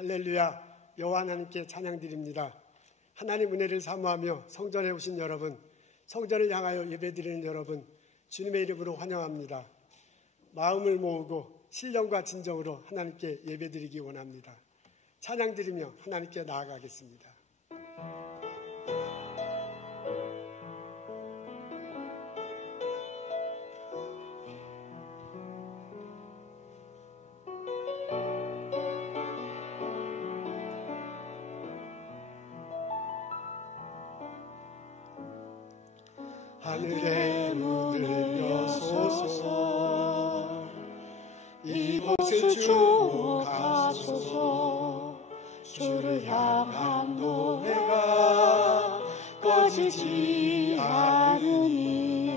할렐루야, 여호와 하나님께 찬양드립니다. 하나님 은혜를 사모하며 성전에 오신 여러분, 성전을 향하여 예배드리는 여러분, 주님의 이름으로 환영합니다. 마음을 모으고 신령과 진정으로 하나님께 예배드리기 원합니다. 찬양드리며 하나님께 나아가겠습니다. 하늘의 문을 여소서, 이곳에 주 가소서. 주를 향한 노래가 꺼지지 않으니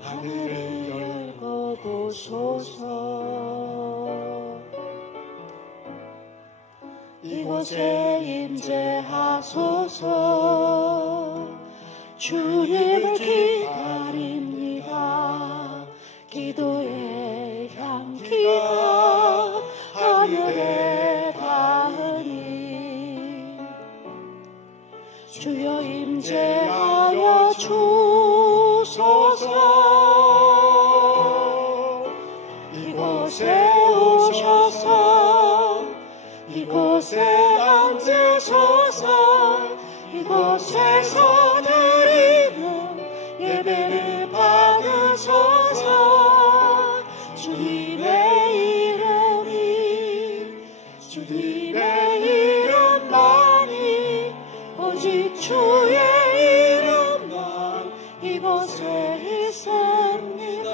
하늘을 열고 보소서. 이곳에 임재하소서. 주님을 기다립니다. 기도의 향기가 하늘에 닿으니 주여 임재하여 주소서. 이곳에 오셔서 이곳에 앉으소서. 이곳에서 드리는 예배를 받으소서. 주님의 이름만이, 오직 주의 이름만 이곳에 있습니다.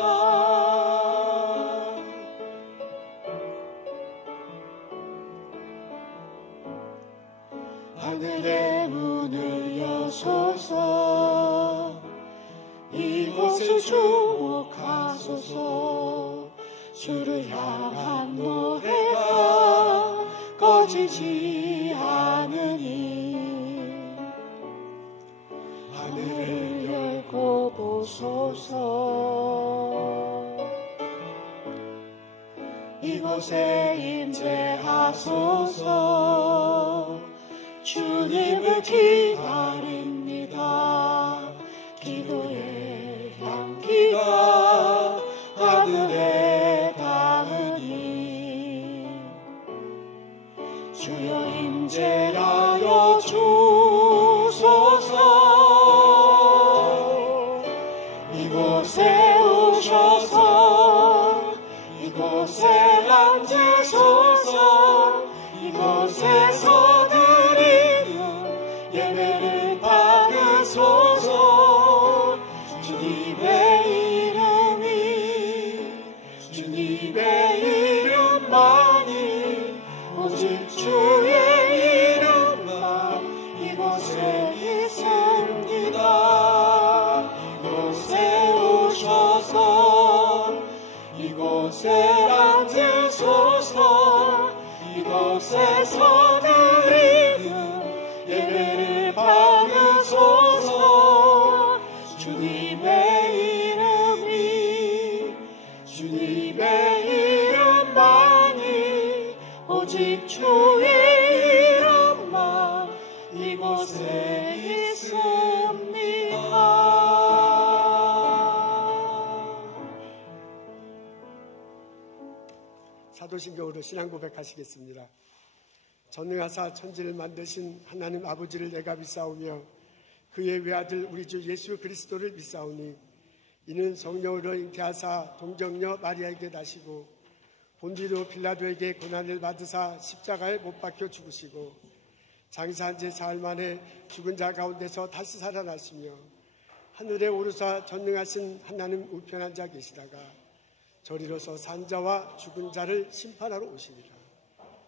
하늘의 문을 여소서. 이곳을 주목하소서. 주를 향한 노래가 꺼지지 않으니 하늘을 열고 보소서. 이곳에 임재하소서. 주님을 기다립니다. 기도의 향기가 하늘에 닿으니 주여 임재하여 주소서. 이곳에 오셔서 이곳에 앉으소서. 이곳에서 드리는 예배를 받으소서. 주님의 이름만이, 오직 주의 이름만 이곳에 있습니다. 이곳에 오셔서 이곳에 앉으소서. 이곳에서 드리는 예배를 받으소서. 주님의 이름만이, 오직 주의 이름만 이곳에 있습니다. 사도신경으로 신앙 고백하시겠습니다. 전능하사 천지를 만드신 하나님 아버지를 내가 믿사오며 그의 외아들 우리 주 예수 그리스도를 믿사오니 이는 성령으로 잉태하사 동정녀 마리아에게 나시고 본디도 빌라도에게 고난을 받으사 십자가에 못 박혀 죽으시고 장사한 지 사흘 만에 죽은 자 가운데서 다시 살아나시며 하늘에 오르사 전능하신 하나님 우편한 자 계시다가 저리로서 산자와 죽은 자를 심판하러 오시리라.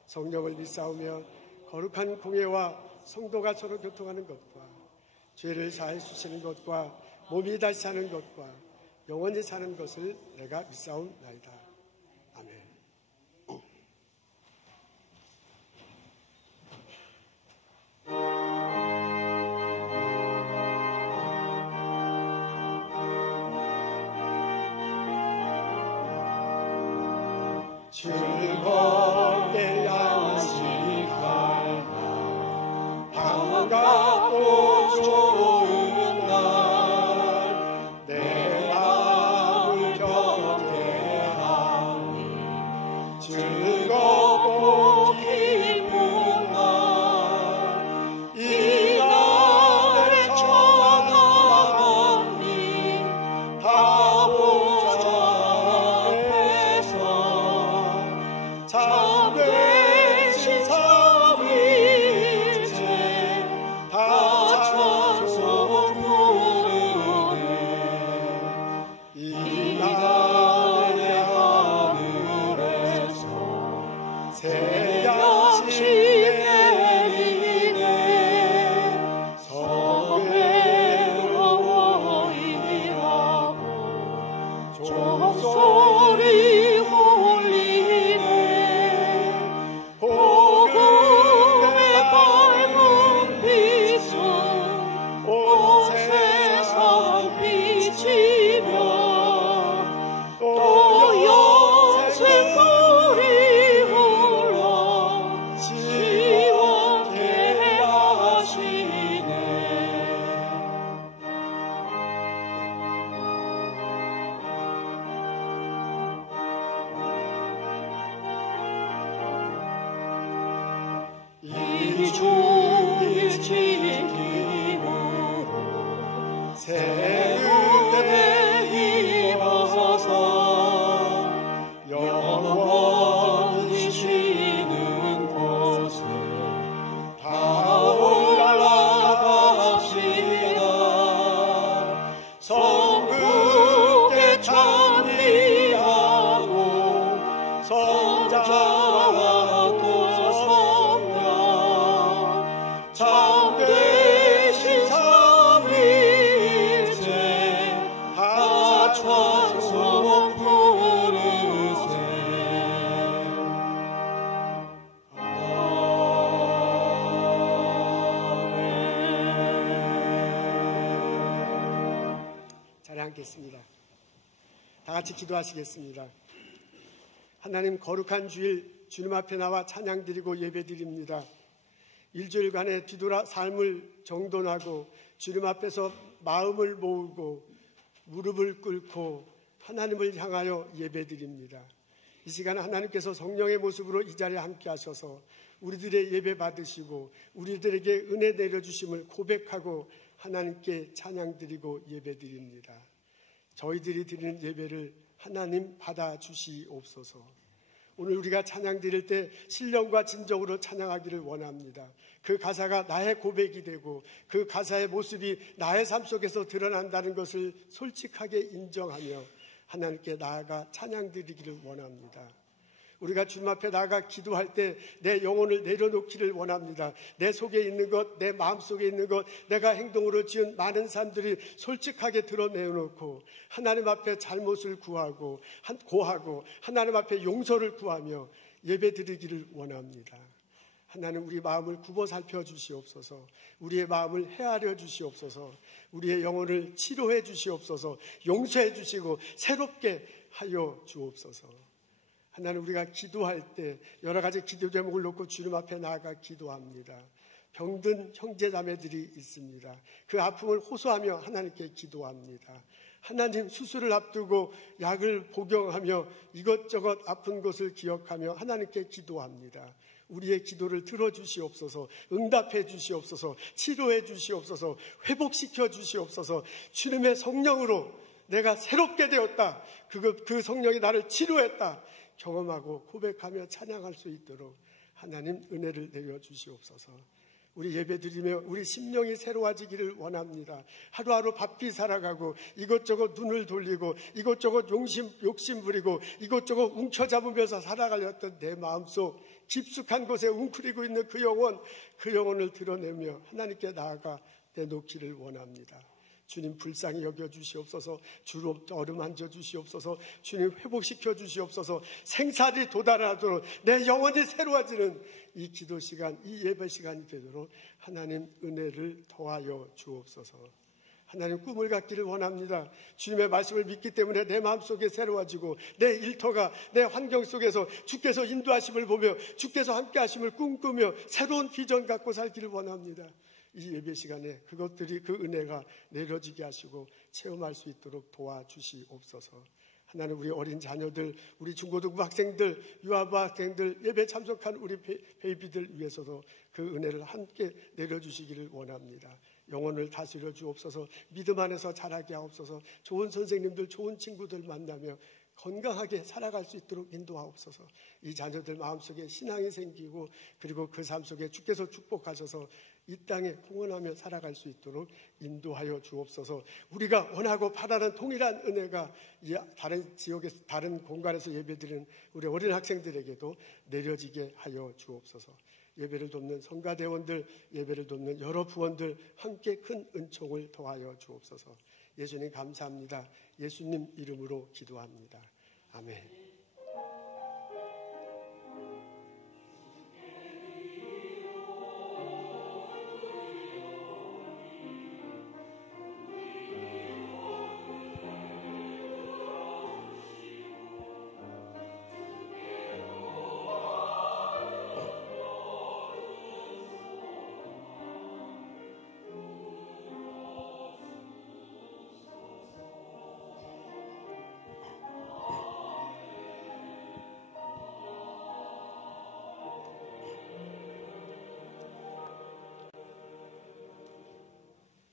성령을 믿사오며 거룩한 공예와 성도가 서로 교통하는 것과 죄를 사해 주시는 것과 몸이 다시 사는 것과 영원히 사는 것을 내가 믿사옵나이다. 아멘. 즐겁게 양식하라. 반갑고 좋은 날 내 마음을 경배하니 즐겁고 기쁜 날 이 날에 청하나니 다보좌 앞에서 참되신 삼위일체 다 찬송 부르네. 이 날에 하늘에서 새 양식 내리네. 성회로 일하고 종소리 홀리네. 복음의 밝은 빛은 온 세상 비치며 또 영생 물이 흘러 시원케 하시네. 이 주일 지킴으로 새 은혜 입어서 영원히 쉬는 곳에 다 올라갑시다. 성국에 찬미하고 성자와 또 성령 참되신 삼위일체 다 찬송 부르세. 찬양하겠습니다. 다 같이 기도하시겠습니다. 하나님, 거룩한 주일 주님 앞에 나와 찬양드리고 예배드립니다. 일주일간의 뒤돌아 삶을 정돈하고 주님 앞에서 마음을 모으고 무릎을 꿇고 하나님을 향하여 예배드립니다. 이 시간 하나님께서 성령의 모습으로 이 자리에 함께 하셔서 우리들의 예배 받으시고 우리들에게 은혜 내려주심을 고백하고 하나님께 찬양드리고 예배드립니다. 저희들이 드리는 예배를 하나님 받아주시옵소서. 오늘 우리가 찬양 드릴 때 신령과 진정으로 찬양하기를 원합니다. 그 가사가 나의 고백이 되고 그 가사의 모습이 나의 삶 속에서 드러난다는 것을 솔직하게 인정하며 하나님께 나아가 찬양 드리기를 원합니다. 우리가 주님 앞에 나아가 기도할 때 내 영혼을 내려놓기를 원합니다. 내 속에 있는 것, 내 마음속에 있는 것, 내가 행동으로 지은 많은 사람들이 솔직하게 드러내놓고 하나님 앞에 잘못을 고하고 하나님 앞에 용서를 구하며 예배 드리기를 원합니다. 하나님, 우리 마음을 굽어 살펴 주시옵소서. 우리의 마음을 헤아려 주시옵소서. 우리의 영혼을 치료해 주시옵소서. 용서해 주시고 새롭게 하여 주옵소서. 하나님, 우리가 기도할 때 여러 가지 기도 제목을 놓고 주님 앞에 나아가 기도합니다. 병든 형제자매들이 있습니다. 그 아픔을 호소하며 하나님께 기도합니다. 하나님, 수술을 앞두고 약을 복용하며 이것저것 아픈 것을 기억하며 하나님께 기도합니다. 우리의 기도를 들어주시옵소서. 응답해 주시옵소서. 치료해 주시옵소서. 회복시켜 주시옵소서. 주님의 성령으로 내가 새롭게 되었다, 그 성령이 나를 치료했다 경험하고 고백하며 찬양할 수 있도록 하나님 은혜를 내려주시옵소서. 우리 예배드리며 우리 심령이 새로워지기를 원합니다. 하루하루 바삐 살아가고 이것저것 눈을 돌리고 이것저것 욕심 부리고 이것저것 움켜잡으면서 살아가려던 내 마음속 깊숙한 곳에 웅크리고 있는 그 영혼을 드러내며 하나님께 나아가 내놓기를 원합니다. 주님, 불쌍히 여겨주시옵소서. 주로 어루만져 주시옵소서. 주님, 회복시켜 주시옵소서. 생사를 도달하도록 내 영혼이 새로워지는 이 기도 시간, 이 예배 시간이 되도록 하나님 은혜를 더하여 주옵소서. 하나님 꿈을 갖기를 원합니다. 주님의 말씀을 믿기 때문에 내 마음속에 새로워지고 내 일터가 내 환경 속에서 주께서 인도하심을 보며 주께서 함께 하심을 꿈꾸며 새로운 비전 갖고 살기를 원합니다. 이 예배 시간에 그것들이 그 은혜가 내려지게 하시고 체험할 수 있도록 도와주시옵소서. 하나님 우리 어린 자녀들, 우리 중고등부 학생들, 유아부 학생들, 예배 참석한 우리 베이비들 위해서도 그 은혜를 함께 내려주시기를 원합니다. 영혼을 다스려 주옵소서. 믿음 안에서 자라게 하옵소서. 좋은 선생님들, 좋은 친구들 만나며 건강하게 살아갈 수 있도록 인도하옵소서. 이 자녀들 마음속에 신앙이 생기고 그리고 그 삶 속에 주께서 축복하셔서 이 땅에 공헌하며 살아갈 수 있도록 인도하여 주옵소서. 우리가 원하고 바라는 동일한 은혜가 다른 지역에서 다른 공간에서 예배드리는 우리 어린 학생들에게도 내려지게 하여 주옵소서. 예배를 돕는 성가대원들, 예배를 돕는 여러 부원들 함께 큰 은총을 더하여 주옵소서. 예수님 감사합니다. 예수님 이름으로 기도합니다. 아멘.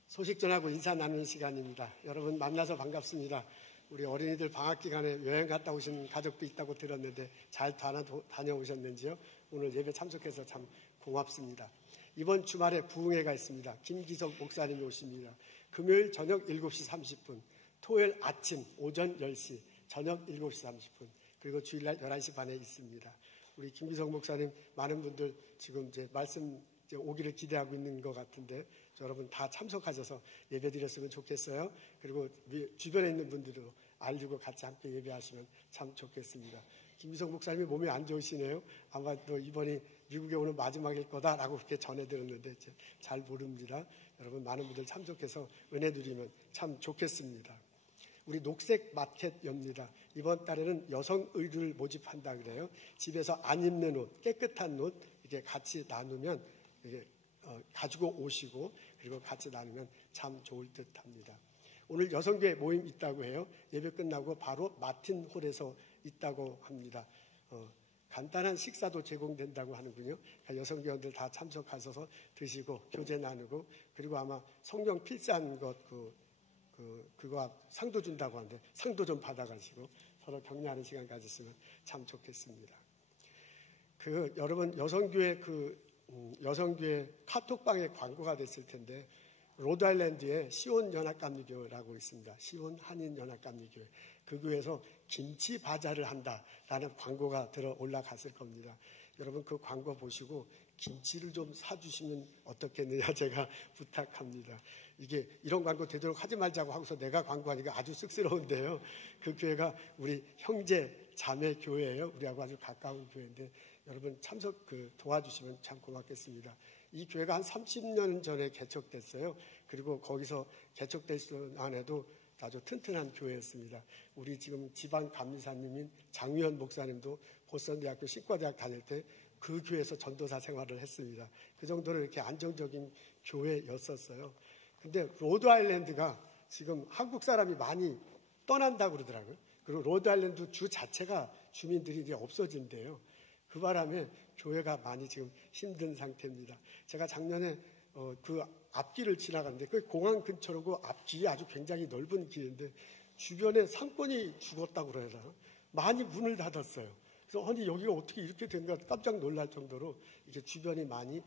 소식 전하고 인사 나누는 시간입니다. 여러분 만나서 반갑습니다. 우리 어린이들 방학 기간에 여행 갔다 오신 가족도 있다고 들었는데 잘 다녀오셨는지요? 오늘 예배 참석해서 참 고맙습니다. 이번 주말에 부흥회가 있습니다. 김기석 목사님이 오십니다. 금요일 저녁 7시 30분, 토요일 아침 오전 10시, 저녁 7시 30분, 그리고 주일날 11시 반에 있습니다. 우리 김기석 목사님 많은 분들 지금 이제 말씀 오기를 기대하고 있는 것 같은데 여러분 다 참석하셔서 예배 드렸으면 좋겠어요. 그리고 주변에 있는 분들도 알리고 같이 함께 예배하시면 참 좋겠습니다. 김기석 목사님이 몸이 안 좋으시네요. 아마 또 이번이 미국에 오는 마지막일 거다라고 그렇게 전해 들었는데 잘 모릅니다. 여러분 많은 분들 참석해서 은혜 누리면 참 좋겠습니다. 우리 녹색 마켓 엽니다. 이번 달에는 여성 의류를 모집한다 그래요. 집에서 안 입는 옷, 깨끗한 옷 이렇게 같이 나누면 이게 가지고 오시고 그리고 같이 나누면 참 좋을 듯합니다. 오늘 여성교회 모임 있다고 해요. 예배 끝나고 바로 마틴홀에서 있다고 합니다. 간단한 식사도 제공된다고 하는군요. 그러니까 여성교원들 다 참석하셔서 드시고 교제 나누고 그리고 아마 성경 필사한 것 그거 상도 준다고 하는데 상도 좀 받아가시고 서로 격려하는 시간 가졌으면 참 좋겠습니다. 여러분 여성교회 카톡방에 광고가 됐을 텐데 로드아일랜드에 시온연합감리교회라고 있습니다. 시온 한인연합감리교회. 그 교회에서 김치 바자를 한다라는 광고가 들어 올라갔을 겁니다. 여러분 그 광고 보시고 김치를 좀 사주시면 어떻겠느냐 제가 부탁합니다. 이게 이런 광고 되도록 하지 말자고 하고서 내가 광고하니까 아주 쑥스러운데요. 그 교회가 우리 형제 자매 교회예요. 우리하고 아주 가까운 교회인데 여러분 참석 도와주시면 참 고맙겠습니다. 이 교회가 한 30년 전에 개척됐어요. 그리고 거기서 개척됐을 안에도 아주 튼튼한 교회였습니다. 우리 지금 지방 감리사님인 장유현 목사님도 보스턴대학교 신과대학 다닐 때 그 교회에서 전도사 생활을 했습니다. 그 정도로 이렇게 안정적인 교회였었어요. 근데 로드아일랜드가 지금 한국 사람이 많이 떠난다고 그러더라고요. 그리고 로드아일랜드 주 자체가 주민들이 이제 없어진대요. 그 바람에 교회가 많이 지금 힘든 상태입니다. 제가 작년에 그 앞길을 지나갔는데 그 공항 근처로 앞길이 아주 굉장히 넓은 길인데 주변에 상권이 죽었다고 그래야 되나? 많이 문을 닫았어요. 그래서 아니 여기가 어떻게 이렇게 된가 깜짝 놀랄 정도로 이게 주변이 많이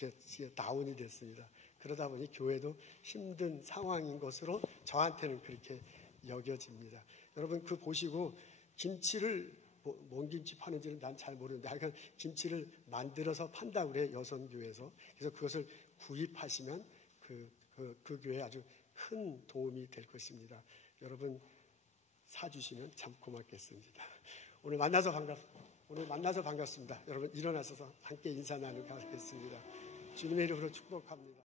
이렇게 다운이 됐습니다. 그러다 보니 교회도 힘든 상황인 것으로 저한테는 그렇게 여겨집니다. 여러분 그 보시고 김치를 뭔 김치 파는지는 난 잘 모르는데 하여간 김치를 만들어서 판다고 그래요. 여성교회에서. 그래서 그것을 구입하시면 그 교회에 아주 큰 도움이 될 것입니다. 여러분 사주시면 참 고맙겠습니다. 오늘 만나서 반갑습니다. 여러분 일어나셔서 함께 인사 나누고 하겠습니다. 주님의 이름으로 축복합니다.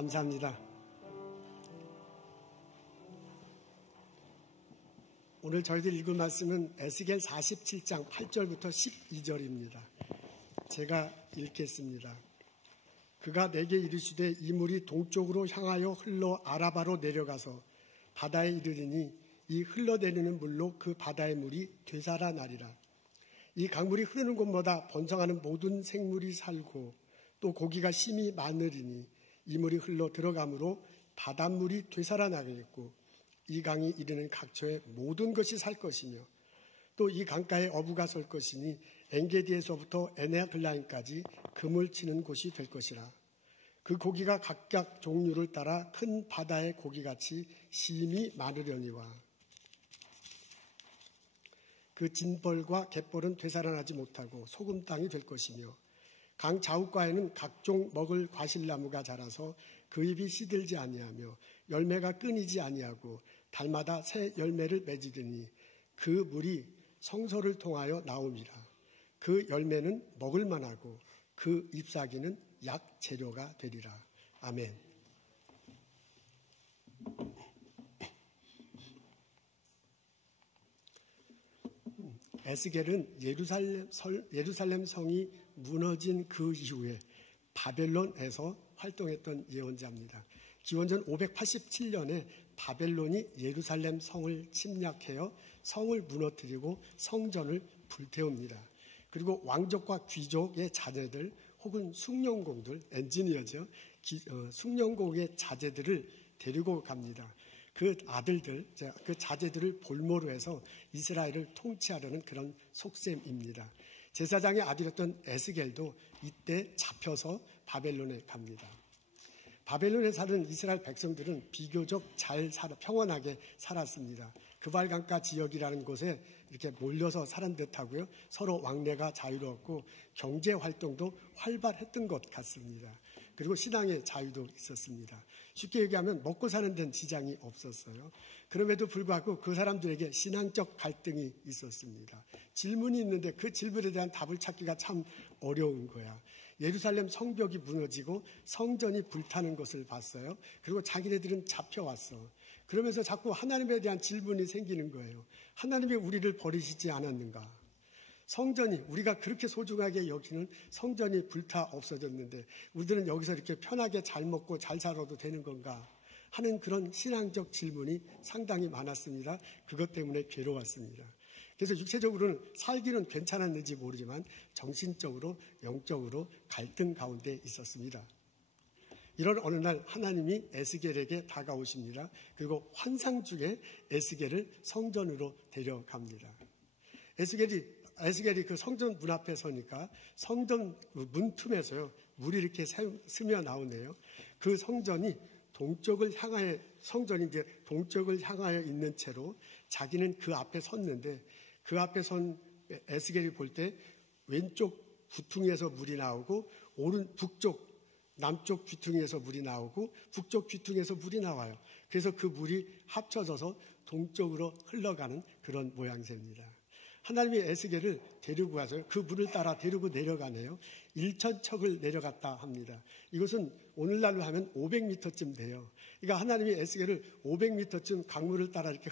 감사합니다. 오늘 저희들 읽은 말씀은 에스겔 47장 8절부터 12절입니다. 제가 읽겠습니다. 그가 내게 이르시되 이 물이 동쪽으로 향하여 흘러 아라바로 내려가서 바다에 이르리니 이 흘러내리는 물로 그 바다의 물이 되살아나리라. 이 강물이 흐르는 곳마다 번성하는 모든 생물이 살고 또 고기가 심히 많으리니 이 물이 흘러 들어가므로 바닷물이 되살아나겠고 이 강이 이르는 각처에 모든 것이 살 것이며 또 이 강가에 어부가 설 것이니 엔게디에서부터 에네글라임까지 금을 치는 곳이 될 것이라. 그 고기가 각각 종류를 따라 큰 바다의 고기같이 심히 많으려니와 그 진벌과 갯벌은 되살아나지 못하고 소금 땅이 될 것이며 강 좌우가에는 각종 먹을 과실나무가 자라서 그 잎이 시들지 아니하며 열매가 끊이지 아니하고 달마다 새 열매를 맺으리니 그 물이 성소를 통하여 나옴이라. 그 열매는 먹을 만하고 그 잎사귀는 약 재료가 되리라. 아멘. 에스겔은 예루살렘 성이 무너진 그 이후에 바벨론에서 활동했던 예언자입니다. 기원전 587년에 바벨론이 예루살렘 성을 침략하여 성을 무너뜨리고 성전을 불태웁니다. 그리고 왕족과 귀족의 자제들 혹은 숭령공들, 엔지니어죠. 숭령공의 자제들을 데리고 갑니다. 그 아들들, 그 자제들을 볼모로 해서 이스라엘을 통치하려는 그런 속셈입니다. 제사장의 아들이었던 에스겔도 이때 잡혀서 바벨론에 갑니다. 바벨론에 사는 이스라엘 백성들은 비교적 평온하게 살았습니다. 그발강가 지역이라는 곳에 이렇게 몰려서 살은 듯하고요. 서로 왕래가 자유로웠고 경제 활동도 활발했던 것 같습니다. 그리고 신앙의 자유도 있었습니다. 쉽게 얘기하면 먹고 사는 데는 지장이 없었어요. 그럼에도 불구하고 그 사람들에게 신앙적 갈등이 있었습니다. 질문이 있는데 그 질문에 대한 답을 찾기가 참 어려운 거야. 예루살렘 성벽이 무너지고 성전이 불타는 것을 봤어요. 그리고 자기네들은 잡혀왔어. 그러면서 자꾸 하나님에 대한 질문이 생기는 거예요. 하나님이 우리를 버리시지 않았는가? 성전이 우리가 그렇게 소중하게 여기는 성전이 불타 없어졌는데 우리들은 여기서 이렇게 편하게 잘 먹고 잘 살아도 되는 건가 하는 그런 신앙적 질문이 상당히 많았습니다. 그것 때문에 괴로웠습니다. 그래서 육체적으로는 살기는 괜찮았는지 모르지만 정신적으로 영적으로 갈등 가운데 있었습니다. 이런 어느 날 하나님이 에스겔에게 다가오십니다. 그리고 환상 중에 에스겔을 성전으로 데려갑니다. 에스겔이 그 성전 문 앞에 서니까 성전 문틈에서요 물이 이렇게 스며 나오네요. 그 성전이 동쪽을 향하여 있는 채로 자기는 그 앞에 섰는데 그 앞에 선 에스겔이 볼 때 왼쪽 귀퉁이에서 물이 나오고 남쪽 귀퉁이에서 물이 나오고 북쪽 귀퉁이에서 물이 나와요. 그래서 그 물이 합쳐져서 동쪽으로 흘러가는 그런 모양새입니다. 하나님이 에스겔을 데리고 가서 그 물을 따라 데리고 내려가네요. 1,000척을 내려갔다 합니다. 이것은 오늘날로 하면 500m쯤 돼요. 그러니까 하나님이 에스겔을 500m쯤 강물을 따라 이렇게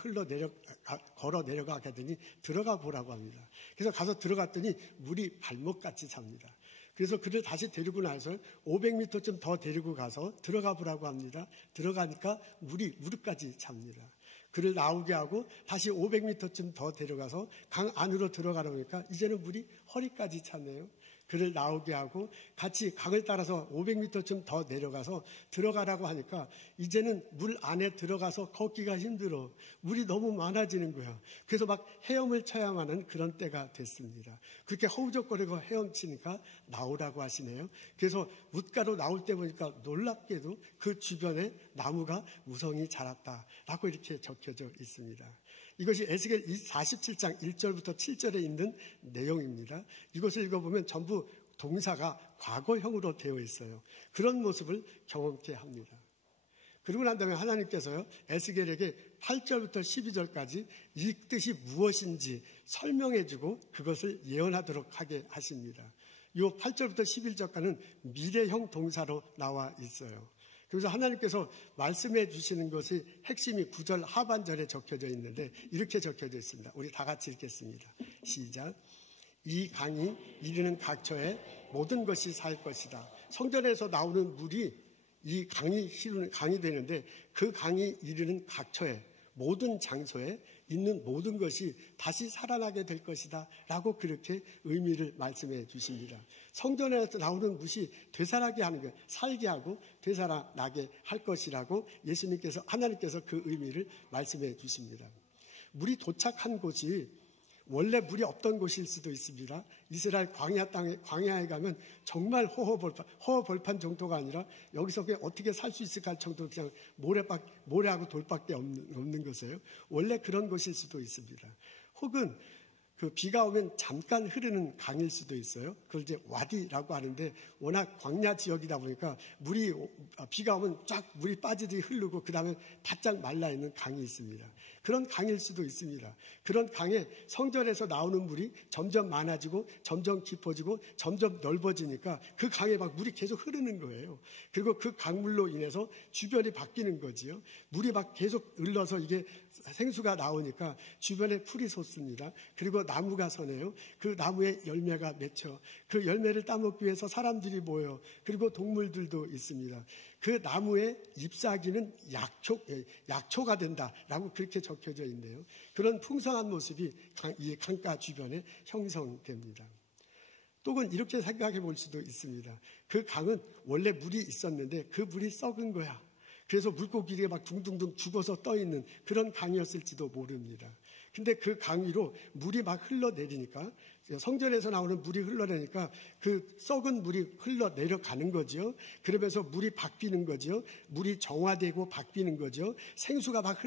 걸어 내려가게 하더니 들어가 보라고 합니다. 그래서 가서 들어갔더니 물이 발목같이 찹니다. 그래서 그를 다시 데리고 나서 500m쯤 더 데리고 가서 들어가 보라고 합니다. 들어가니까 물이 무릎까지 찹니다. 그를 나오게 하고 다시 500m쯤 더 데려가서 강 안으로 들어가려고 하니까 이제는 물이 허리까지 찼네요. 그를 나오게 하고 같이 강을 따라서 500m쯤 더 내려가서 들어가라고 하니까 이제는 물 안에 들어가서 걷기가 힘들어. 물이 너무 많아지는 거야. 그래서 막 헤엄을 쳐야만 하는 그런 때가 됐습니다. 그렇게 허우적거리고 헤엄치니까 나오라고 하시네요. 그래서 뭇가로 나올 때 보니까 놀랍게도 그 주변에 나무가 무성히 자랐다라고 이렇게 적혀져 있습니다. 이것이 에스겔 47장 1절부터 7절에 있는 내용입니다. 이것을 읽어보면 전부 동사가 과거형으로 되어 있어요. 그런 모습을 경험케 합니다. 그리고 난 다음에 하나님께서요, 에스겔에게 8절부터 12절까지 이 뜻이 무엇인지 설명해주고 그것을 예언하도록 하게 하십니다. 이 8절부터 11절까지는 미래형 동사로 나와 있어요. 그래서 하나님께서 말씀해 주시는 것이 핵심이 9절 하반절에 적혀져 있는데 이렇게 적혀져 있습니다. 우리 다 같이 읽겠습니다. 시작. 이 강이 이르는 각처에 모든 것이 살 것이다. 성전에서 나오는 물이 이 강이 되는데 그 강이 이르는 각처에 모든 장소에 있는 모든 것이 다시 살아나게 될 것이다 라고 그렇게 의미를 말씀해 주십니다. 성전에서 나오는 물이 되살아나게 하는 것, 살게 하고 되살아나게 할 것이라고 예수님께서, 하나님께서 그 의미를 말씀해 주십니다. 물이 도착한 곳이 원래 물이 없던 곳일 수도 있습니다. 이스라엘 광야에 가면 정말 허허벌판 정도가 아니라 여기서 어떻게 살 수 있을까 할 정도로 그냥 모래하고 돌밖에 없는 것이에요. 원래 그런 곳일 수도 있습니다. 혹은 그 비가 오면 잠깐 흐르는 강일 수도 있어요. 그걸 이제 와디라고 하는데 워낙 광야 지역이다 보니까 비가 오면 쫙 물이 빠지듯이 흐르고 그 다음에 바짝 말라 있는 강이 있습니다. 그런 강일 수도 있습니다. 그런 강에 성전에서 나오는 물이 점점 많아지고 점점 깊어지고 점점 넓어지니까 그 강에 막 물이 계속 흐르는 거예요. 그리고 그 강물로 인해서 주변이 바뀌는 거지요. 물이 막 계속 흘러서 이게 생수가 나오니까 주변에 풀이 솟습니다. 그리고 나무가 서네요. 그 나무에 열매가 맺혀 그 열매를 따먹기 위해서 사람들이 모여 그리고 동물들도 있습니다. 그 나무의 잎사귀는 약초가 된다라고 그렇게 적혀져 있네요. 그런 풍성한 모습이 이 강가 주변에 형성됩니다. 또는 이렇게 생각해 볼 수도 있습니다. 그 강은 원래 물이 있었는데 그 물이 썩은 거야. 그래서 물고기가 막 둥둥둥 죽어서 떠 있는 그런 강이었을지도 모릅니다. 근데 그 강 위로 물이 막 흘러내리니까, 성전에서 나오는 물이 흘러내니까 그 썩은 물이 흘러내려가는 거죠. 그러면서 물이 바뀌는 거죠. 물이 정화되고 바뀌는 거죠. 생수가 막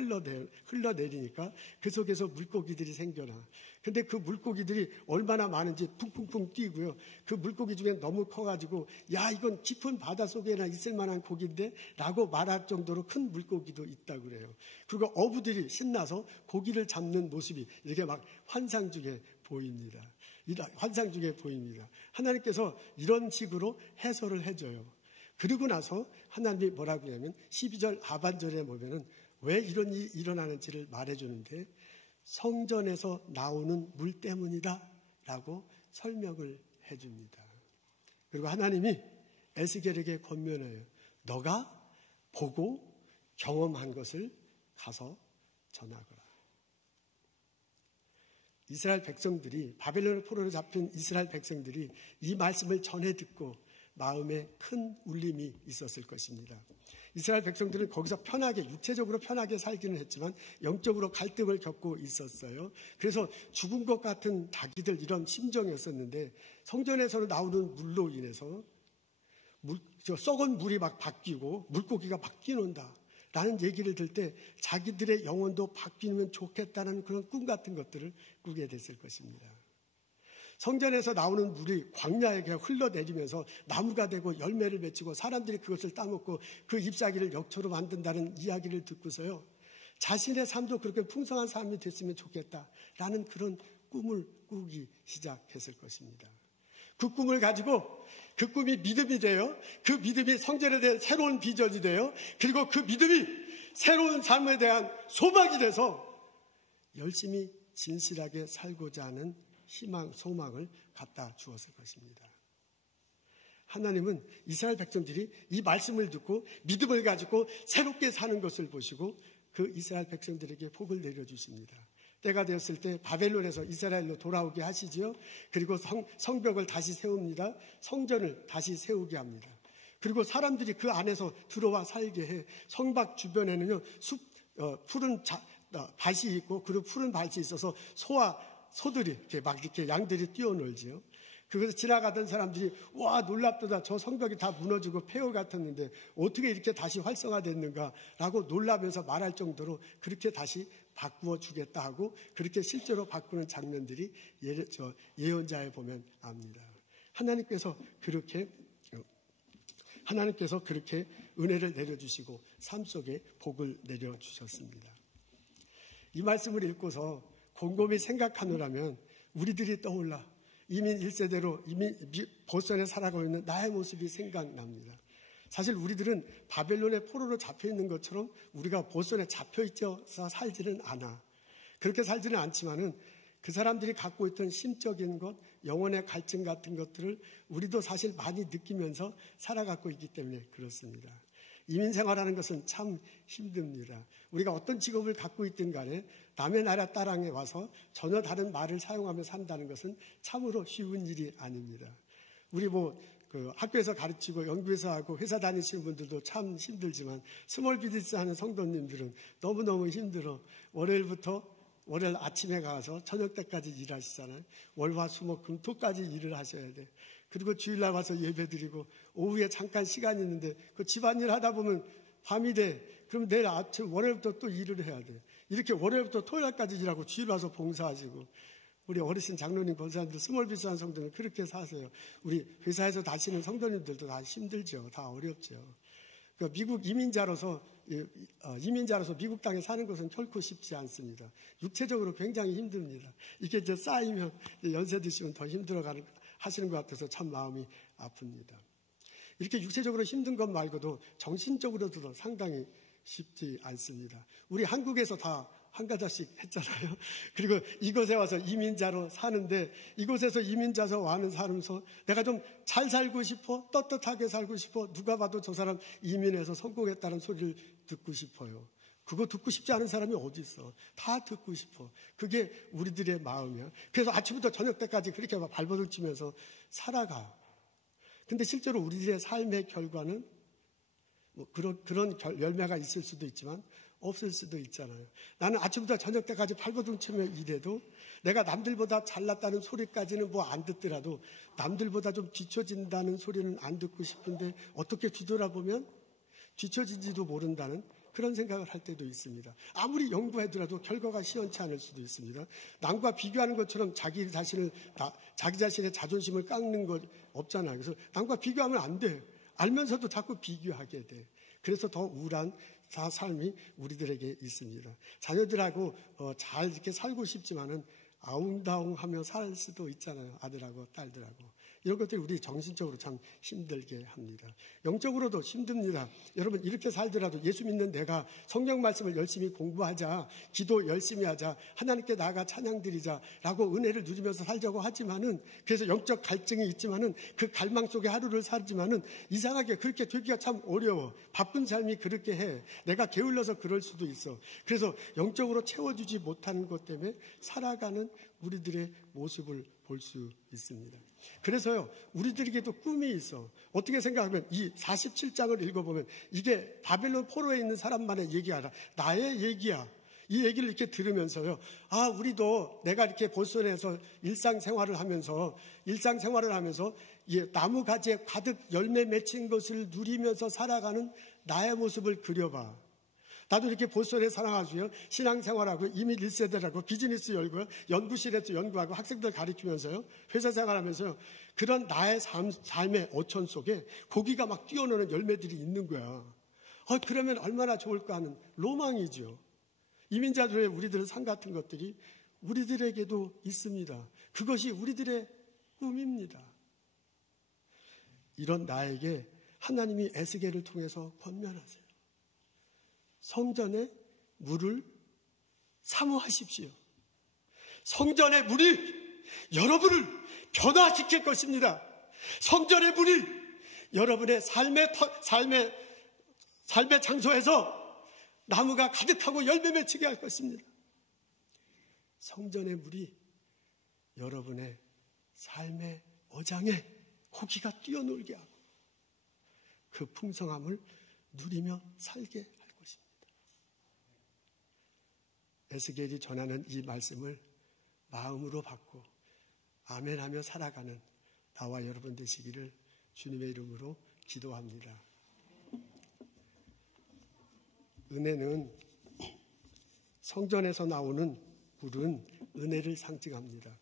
흘러내리니까 그 속에서 물고기들이 생겨나. 근데 그 물고기들이 얼마나 많은지 풍풍풍 뛰고요. 그 물고기 중에 너무 커가지고 야 이건 깊은 바닷속에나 있을 만한 고기인데 라고 말할 정도로 큰 물고기도 있다고 그래요. 그리고 어부들이 신나서 고기를 잡는 모습이 이렇게 막 환상 중에 보입니다. 하나님께서 이런 식으로 해설을 해줘요. 그리고 나서 하나님이 뭐라고 하냐면 12절 하반절에 보면은 왜 이런 일이 일어나는지를 말해주는데 성전에서 나오는 물 때문이다 라고 설명을 해줍니다. 그리고 하나님이 에스겔에게 권면해요. 너가 보고 경험한 것을 가서 전하거라. 이스라엘 백성들이, 바벨론 포로로 잡힌 이스라엘 백성들이 이 말씀을 전해 듣고 마음에 큰 울림이 있었을 것입니다. 이스라엘 백성들은 거기서 편하게, 육체적으로 편하게 살기는 했지만 영적으로 갈등을 겪고 있었어요. 그래서 죽은 것 같은 자기들 이런 심정이었었는데 성전에서 나오는 물로 인해서 썩은 물이 막 바뀌고 물고기가 바뀌는다 라는 얘기를 들을 때 자기들의 영혼도 바뀌면 좋겠다는 그런 꿈 같은 것들을 꾸게 됐을 것입니다. 성전에서 나오는 물이 광야에 흘러내리면서 나무가 되고 열매를 맺히고 사람들이 그것을 따먹고 그 잎사귀를 역초로 만든다는 이야기를 듣고서요. 자신의 삶도 그렇게 풍성한 삶이 됐으면 좋겠다라는 그런 꿈을 꾸기 시작했을 것입니다. 그 꿈을 가지고 그 꿈이 믿음이 돼요. 그 믿음이 성전에 대한 새로운 비전이 돼요. 그리고 그 믿음이 새로운 삶에 대한 소망이 돼서 열심히 진실하게 살고자 하는 희망, 소망을 갖다 주었을 것입니다. 하나님은 이스라엘 백성들이 이 말씀을 듣고 믿음을 가지고 새롭게 사는 것을 보시고 그 이스라엘 백성들에게 복을 내려주십니다. 때가 되었을 때 바벨론에서 이스라엘로 돌아오게 하시지요. 그리고 성벽을 다시 세웁니다. 성전을 다시 세우게 합니다. 그리고 사람들이 그 안에서 들어와 살게 해. 성곽 주변에는요 푸른 밭이 있고 그리고 푸른 밭이 있어서 소들이 이렇게 양들이 뛰어놀지요. 그래서 지나가던 사람들이 와 놀랍도다, 저 성벽이 다 무너지고 폐허 같았는데 어떻게 이렇게 다시 활성화됐는가라고 놀라면서 말할 정도로 그렇게 다시 바꾸어 주겠다 하고 그렇게 실제로 바꾸는 장면들이 예언자에 보면 압니다. 하나님께서 그렇게 은혜를 내려주시고 삶 속에 복을 내려주셨습니다. 이 말씀을 읽고서 곰곰이 생각하노라면 우리들이 떠올라 이민 1세대로 이민 보선에 살아가고 있는 나의 모습이 생각납니다. 사실 우리들은 바벨론의 포로로 잡혀 있는 것처럼 우리가 보손에 잡혀 있어서 살지는 않아. 그렇게 살지는 않지만은 그 사람들이 갖고 있던 심적인 것, 영혼의 갈증 같은 것들을 우리도 사실 많이 느끼면서 살아가고 있기 때문에 그렇습니다. 이민 생활하는 것은 참 힘듭니다. 우리가 어떤 직업을 갖고 있든 간에 남의 나라 땅에 와서 전혀 다른 말을 사용하며 산다는 것은 참으로 쉬운 일이 아닙니다. 우리 학교에서 가르치고 연구에서 하고 회사 다니시는 분들도 참 힘들지만 스몰 비즈니스 하는 성도님들은 너무너무 힘들어. 월요일 아침에 가서 저녁 때까지 일하시잖아요. 월화수목금토까지 일을 하셔야 돼. 그리고 주일날 와서 예배드리고 오후에 잠깐 시간이 있는데 그 집안일 하다 보면 밤이 돼. 그럼 내일 아침 월요일부터 또 일을 해야 돼. 이렇게 월요일부터 토요일까지 일하고 주일 와서 봉사하시고 우리 어르신 장로님 권사님들 스몰 비즈니스 성도는 그렇게 사세요. 우리 회사에서 다니시는 성도님들도 다 힘들죠. 다 어렵죠. 그러니까 미국 이민자로서 미국 땅에 사는 것은 결코 쉽지 않습니다. 육체적으로 굉장히 힘듭니다. 이게 이제 쌓이면 연세 드시면 더 하시는 것 같아서 참 마음이 아픕니다. 이렇게 육체적으로 힘든 것 말고도 정신적으로도 상당히 쉽지 않습니다. 우리 한국에서 다 한 가닥씩 했잖아요. 그리고 이곳에 와서 이민자로 사는데 이곳에서 이민자서 와는 살면서 내가 좀 잘 살고 싶어, 떳떳하게 살고 싶어, 누가 봐도 저 사람 이민해서 성공했다는 소리를 듣고 싶어요. 그거 듣고 싶지 않은 사람이 어디 있어. 다 듣고 싶어. 그게 우리들의 마음이야. 그래서 아침부터 저녁 때까지 그렇게 발버둥 치면서 살아가. 근데 실제로 우리들의 삶의 결과는 그런 열매가 있을 수도 있지만 없을 수도 있잖아요. 나는 아침부터 저녁 때까지 발버둥 치며 일해도 내가 남들보다 잘났다는 소리까지는 안 듣더라도 남들보다 좀 뒤처진다는 소리는 안 듣고 싶은데 어떻게 뒤돌아보면 뒤처진지도 모른다는 그런 생각을 할 때도 있습니다. 아무리 연구하더라도 결과가 시원치 않을 수도 있습니다. 남과 비교하는 것처럼 자기 자신의 자존심을 깎는 것 없잖아요. 그래서 남과 비교하면 안 돼. 알면서도 자꾸 비교하게 돼. 그래서 더 우울한 삶이 우리들에게 있습니다. 자녀들하고 잘 이렇게 살고 싶지만은 아웅다웅하며 살 수도 있잖아요. 아들하고 딸들하고. 이런 것들이 우리 정신적으로 참 힘들게 합니다. 영적으로도 힘듭니다. 여러분 이렇게 살더라도 예수 믿는 내가 성경 말씀을 열심히 공부하자, 기도 열심히 하자, 하나님께 나아가 찬양드리자라고 은혜를 누리면서 살자고 하지만은 그래서 영적 갈증이 있지만은 그 갈망 속에 하루를 살지만은 이상하게 그렇게 되기가 참 어려워. 바쁜 삶이 그렇게 해. 내가 게을러서 그럴 수도 있어. 그래서 영적으로 채워주지 못하는 것 때문에 살아가는 우리들의 모습을 볼 수 있습니다. 그래서요, 우리들에게도 꿈이 있어. 어떻게 생각하면 이 47장을 읽어보면 이게 바벨론 포로에 있는 사람만의 얘기가 아니라 나의 얘기야. 이 얘기를 이렇게 들으면서요, 우리도 내가 이렇게 보선에서 일상생활을 하면서 나무 가지에 가득 열매 맺힌 것을 누리면서 살아가는 나의 모습을 그려봐. 나도 이렇게 보선에 살아가지고요, 신앙생활하고 이미 1세대라고 비즈니스 열고요, 연구실에서 연구하고 학생들 가르치면서요, 회사 생활하면서요, 그런 나의 삶의 어촌 속에 고기가 막 뛰어노는 열매들이 있는 거야. 그러면 얼마나 좋을까 하는 로망이죠. 이민자들의 우리들의 삶 같은 것들이 우리들에게도 있습니다. 그것이 우리들의 꿈입니다. 이런 나에게 하나님이 에스겔을 통해서 권면하세요. 성전의 물을 사모하십시오. 성전의 물이 여러분을 변화시킬 것입니다. 성전의 물이 여러분의 삶의 장소에서 나무가 가득하고 열매 맺히게 할 것입니다. 성전의 물이 여러분의 삶의 어장에 고기가 뛰어놀게 하고 그 풍성함을 누리며 살게 할 것입니다. 에스겔이 전하는 이 말씀을 마음으로 받고 아멘하며 살아가는 나와 여러분 되시기를 주님의 이름으로 기도합니다. 은혜는 성전에서 나오는 물은 은혜를 상징합니다.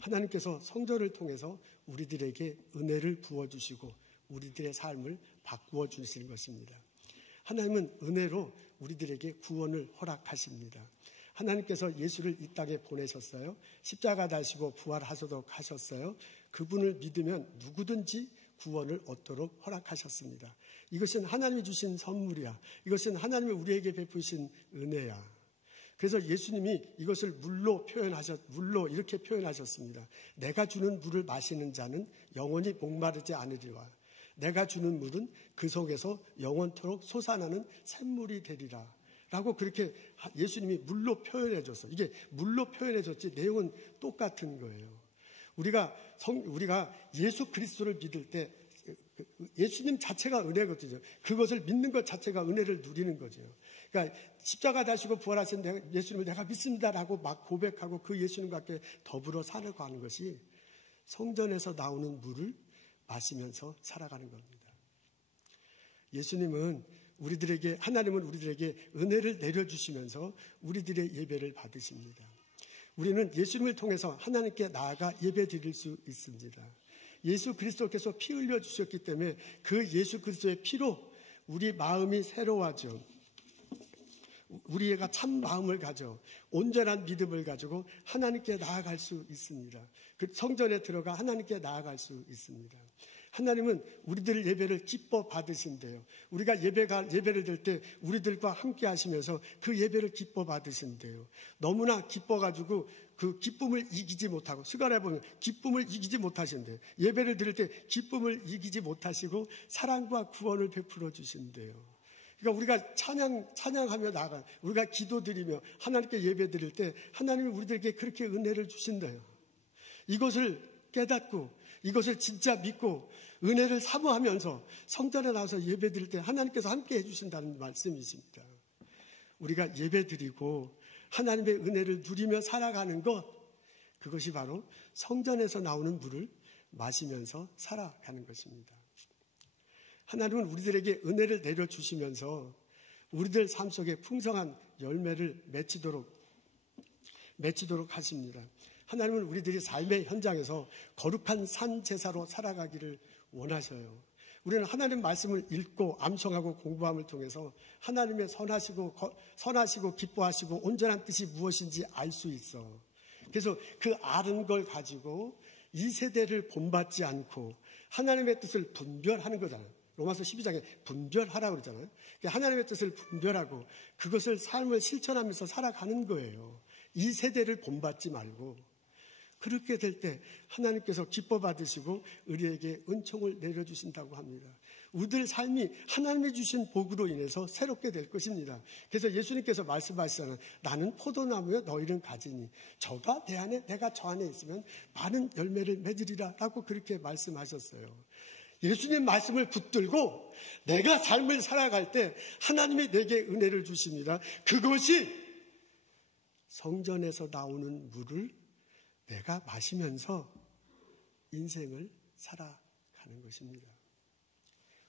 하나님께서 성전을 통해서 우리들에게 은혜를 부어주시고 우리들의 삶을 바꾸어 주시는 것입니다. 하나님은 은혜로 우리들에게 구원을 허락하십니다. 하나님께서 예수를 이 땅에 보내셨어요. 십자가 다시고 부활하소서 하셨어요. 그분을 믿으면 누구든지 구원을 얻도록 허락하셨습니다. 이것은 하나님이 주신 선물이야. 이것은 하나님이 우리에게 베푸신 은혜야. 그래서 예수님이 이것을 물로 이렇게 표현하셨습니다. 내가 주는 물을 마시는 자는 영원히 목마르지 않으리라. 내가 주는 물은 그 속에서 영원토록 솟아나는 샘물이 되리라. 라고 그렇게 예수님이 물로 표현해줬어. 이게 물로 표현해줬지 내용은 똑같은 거예요. 우리가 예수 그리스도를 믿을 때 예수님 자체가 은혜거든요. 그것을 믿는 것 자체가 은혜를 누리는 거죠. 그러니까 십자가 다시고 부활하신 예수님을 내가 믿습니다라고 막 고백하고 그 예수님과 함께 더불어 살아가는 것이 성전에서 나오는 물을 마시면서 살아가는 겁니다. 하나님은 우리들에게 은혜를 내려주시면서 우리들의 예배를 받으십니다. 우리는 예수님을 통해서 하나님께 나아가 예배 드릴 수 있습니다. 예수 그리스도께서 피 흘려 주셨기 때문에 그 예수 그리스도의 피로 우리 마음이 새로워져 우리가 참 마음을 가져 온전한 믿음을 가지고 하나님께 나아갈 수 있습니다. 그 성전에 들어가 하나님께 나아갈 수 있습니다. 하나님은 우리들 예배를 기뻐 받으신대요. 우리가 예배를 드릴 때 우리들과 함께 하시면서 그 예배를 기뻐 받으신대요. 너무나 기뻐가지고 그 기쁨을 이기지 못하고 스가랴 보면 기쁨을 이기지 못하신대요. 예배를 드릴 때 기쁨을 이기지 못하시고 사랑과 구원을 베풀어 주신대요. 그러니까 우리가 찬양하며 나아가 우리가 기도드리며 하나님께 예배 드릴 때 하나님이 우리들에게 그렇게 은혜를 주신대요. 이것을 깨닫고 이것을 진짜 믿고 은혜를 사모하면서 성전에 나와서 예배 드릴 때 하나님께서 함께 해주신다는 말씀이십니다. 우리가 예배 드리고 하나님의 은혜를 누리며 살아가는 것, 그것이 바로 성전에서 나오는 물을 마시면서 살아가는 것입니다. 하나님은 우리들에게 은혜를 내려주시면서 우리들 삶 속에 풍성한 열매를 맺히도록 하십니다. 하나님은 우리들이 삶의 현장에서 거룩한 산 제사로 살아가기를 원하셔요. 우리는 하나님 말씀을 읽고 암송하고 공부함을 통해서 하나님의 선하시고 기뻐하시고 온전한 뜻이 무엇인지 알 수 있어. 그래서 그 아는 걸 가지고 이 세대를 본받지 않고 하나님의 뜻을 분별하는 거잖아요. 로마서 12장에 분별하라고 그러잖아요. 하나님의 뜻을 분별하고 그것을 삶을 실천하면서 살아가는 거예요. 이 세대를 본받지 말고. 그렇게 될 때 하나님께서 기뻐 받으시고 우리에게 은총을 내려주신다고 합니다. 우리들 삶이 하나님이 주신 복으로 인해서 새롭게 될 것입니다. 그래서 예수님께서 말씀하시잖아요. 나는 포도나무여 너희는 가지니 저가 내 안에 내가 저 안에 있으면 많은 열매를 맺으리라 라고 그렇게 말씀하셨어요. 예수님 말씀을 붙들고 내가 삶을 살아갈 때 하나님이 내게 은혜를 주십니다. 그것이 성전에서 나오는 물을 내가 마시면서 인생을 살아가는 것입니다.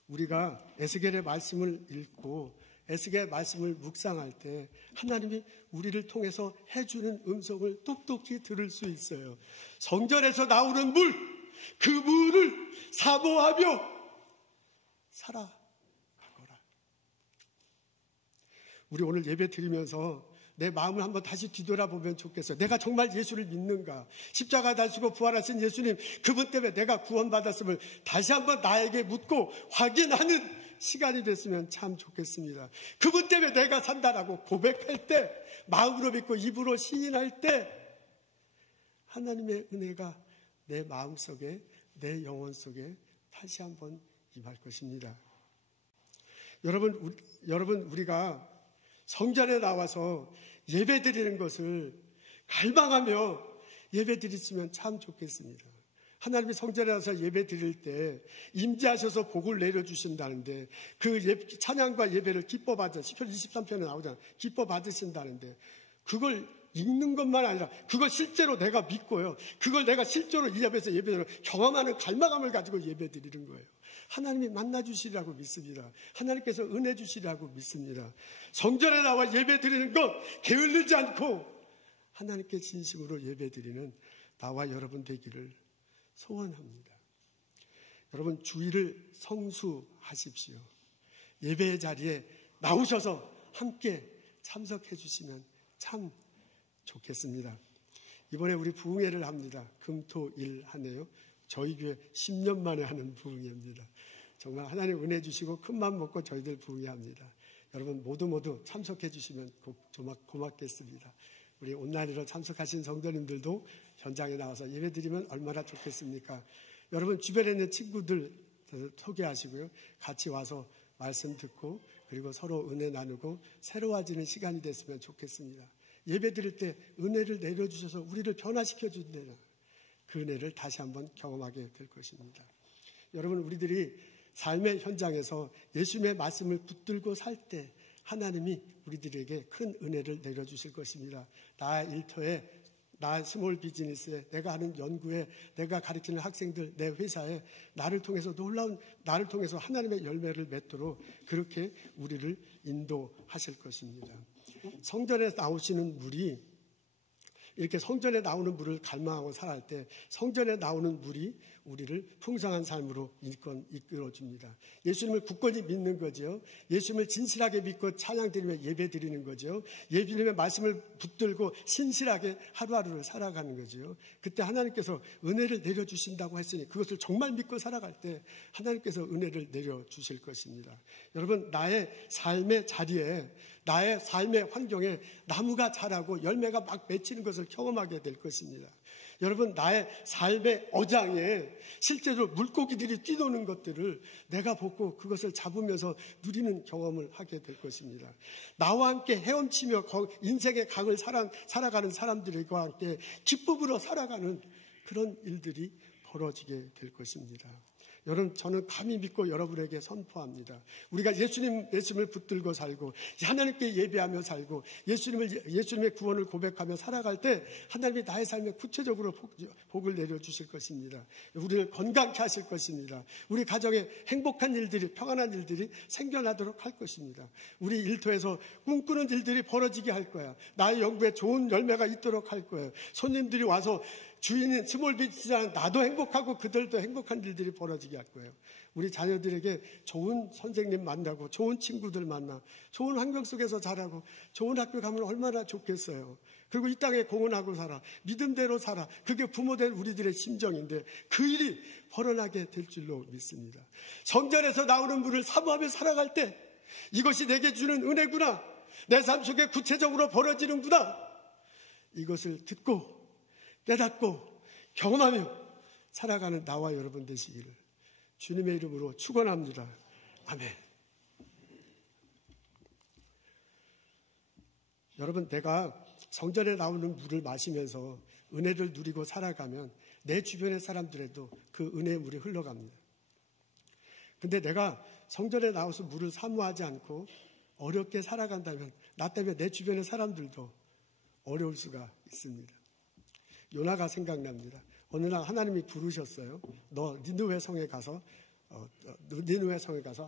우리가 에스겔의 말씀을 읽고 에스겔의 말씀을 묵상할 때 하나님이 우리를 통해서 해주는 음성을 똑똑히 들을 수 있어요. 성전에서 나오는 물, 그 물을 사모하며 살아가거라. 우리 오늘 예배 드리면서 내 마음을 한번 다시 뒤돌아보면 좋겠어요. 내가 정말 예수를 믿는가? 십자가 다시고 부활하신 예수님, 그분 때문에 내가 구원받았음을 다시 한번 나에게 묻고 확인하는 시간이 됐으면 참 좋겠습니다. 그분 때문에 내가 산다라고 고백할 때, 마음으로 믿고 입으로 시인할 때 하나님의 은혜가 내 마음속에, 내 영혼 속에 다시 한번 임할 것입니다. 여러분 우리가 성전에 나와서 예배 드리는 것을 갈망하며 예배 드렸으면 참 좋겠습니다. 하나님이 성전에 나와서 예배 드릴 때 임재하셔서 복을 내려주신다는데 그 찬양과 예배를 기뻐 받으 시편 23편에 나오잖아요. 기뻐 받으신다는데 그걸 읽는 것만 아니라 그걸 실제로 내가 믿고요. 그걸 내가 실제로 이 앞에서 예배드리고 경험하는 갈망함을 가지고 예배 드리는 거예요. 하나님이 만나주시리라고 믿습니다. 하나님께서 은혜 주시리라고 믿습니다. 성전에 나와 예배 드리는 것 게을르지 않고 하나님께 진심으로 예배 드리는 나와 여러분 되기를 소원합니다. 여러분 주일을 성수하십시오. 예배의 자리에 나오셔서 함께 참석해 주시면 참 좋겠습니다. 이번에 우리 부흥회를 합니다. 금토일 하네요. 저희 교회 10년 만에 하는 부흥회입니다. 정말 하나님 은혜 주시고 큰맘 먹고 저희들 부흥회합니다. 여러분 모두 참석해 주시면 고맙겠습니다. 우리 온라인으로 참석하신 성도님들도 현장에 나와서 예배 드리면 얼마나 좋겠습니까? 여러분 주변에 있는 친구들 소개하시고요. 같이 와서 말씀 듣고 그리고 서로 은혜 나누고 새로워지는 시간이 됐으면 좋겠습니다. 예배 드릴 때 은혜를 내려주셔서 우리를 변화시켜 준다는 그 은혜를 다시 한번 경험하게 될 것입니다. 여러분 우리들이 삶의 현장에서 예수님의 말씀을 붙들고 살 때 하나님이 우리들에게 큰 은혜를 내려주실 것입니다. 나의 일터에, 나의 스몰 비즈니스에, 내가 하는 연구에, 내가 가르치는 학생들, 내 회사에 나를 통해서 하나님의 열매를 맺도록 그렇게 우리를 인도하실 것입니다. 성전에 나오시는 물이 이렇게 성전에 나오는 물을 갈망하고 살아갈 때 성전에 나오는 물이 우리를 풍성한 삶으로 이끌어줍니다. 예수님을 굳건히 믿는 거죠. 예수님을 진실하게 믿고 찬양드리며 예배드리는 거죠. 예수님의 말씀을 붙들고 신실하게 하루하루를 살아가는 거죠. 그때 하나님께서 은혜를 내려주신다고 했으니 그것을 정말 믿고 살아갈 때 하나님께서 은혜를 내려주실 것입니다. 여러분 나의 삶의 자리에 나의 삶의 환경에 나무가 자라고 열매가 막 맺히는 것을 경험하게 될 것입니다. 여러분 나의 삶의 어장에 실제로 물고기들이 뛰노는 것들을 내가 보고 그것을 잡으면서 누리는 경험을 하게 될 것입니다. 나와 함께 헤엄치며 인생의 강을 살아가는 사람들과 함께 기쁨으로 살아가는 그런 일들이 벌어지게 될 것입니다. 여러분 저는 감히 믿고 여러분에게 선포합니다. 우리가 예수님을 붙들고 살고 하나님께 예배하며 살고 예수님의 구원을 고백하며 살아갈 때 하나님이 나의 삶에 구체적으로 복을 내려주실 것입니다. 우리를 건강케 하실 것입니다. 우리 가정에 행복한 일들이 평안한 일들이 생겨나도록 할 것입니다. 우리 일터에서 꿈꾸는 일들이 벌어지게 할 거야. 나의 연구에 좋은 열매가 있도록 할 거예요. 손님들이 와서 주인인 스몰 비즈니스는 나도 행복하고 그들도 행복한 일들이 벌어지게 할 거예요. 우리 자녀들에게 좋은 선생님 만나고 좋은 친구들 만나 좋은 환경 속에서 자라고 좋은 학교 가면 얼마나 좋겠어요. 그리고 이 땅에 공헌하고 살아. 믿음대로 살아. 그게 부모된 우리들의 심정인데 그 일이 벌어나게 될 줄로 믿습니다. 성전에서 나오는 물을 사모하며 살아갈 때 이것이 내게 주는 은혜구나. 내 삶 속에 구체적으로 벌어지는구나. 이것을 듣고 깨닫고 경험하며 살아가는 나와 여러분 되시기를 주님의 이름으로 축원합니다. 아멘. 여러분 내가 성전에 나오는 물을 마시면서 은혜를 누리고 살아가면 내 주변의 사람들에도 그 은혜의 물이 흘러갑니다. 근데 내가 성전에 나와서 물을 사모하지 않고 어렵게 살아간다면 나 때문에 내 주변의 사람들도 어려울 수가 있습니다. 요나가 생각납니다. 어느 날 하나님이 부르셨어요. 너 니느웨 성에 가서